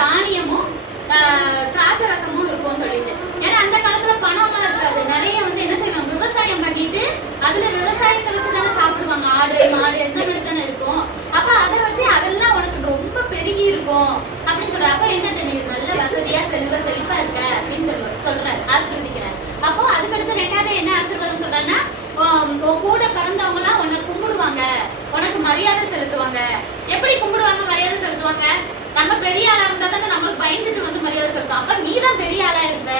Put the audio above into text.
தானியமும் திராட்சை ரசமும் இருக்கும்னு சொல்லிட்டு. ஏன்னா அந்த காலத்துல பணம்லாம் இருக்காது. நிறைய வந்து என்ன செய்வாங்க, விவசாயம் பண்ணிட்டு அதுல விவசாயத்தை வச்சுதானே சாப்பிடுவாங்க. ஆடு மாடு எந்த மாதிரி தானே இருக்கும். அப்ப அதை வச்சு அதெல்லாம் உனக்கு ரொம்ப பெருகி இருக்கும் அப்படின்னு சொல்ற. அப்ப என்ன தெரியும், நல்ல வசதியா செழிப்பா இருக்க அப்படின்னு சொல்றாரு, ஆசீர்வதிக்கிறார். அப்போ அதுக்கடுத்து ரெண்டாவது என்ன ஆசீர்வாதம் சொல்றேன்னா, கூட பிறந்தவங்க எல்லாம் உன்னை கும்பிடுவாங்க, உனக்கு மரியாதை செலுத்துவாங்க. எப்படி கும்பிடுவாங்க, மரியாதை செலுத்துவாங்க? நம்ம பெரிய ஆளா இருந்தா தானே நம்மளுக்கு பயந்துட்டு வந்து மரியாதை செலுத்தும். அப்ப நீதான் பெரிய ஆளா இருந்த.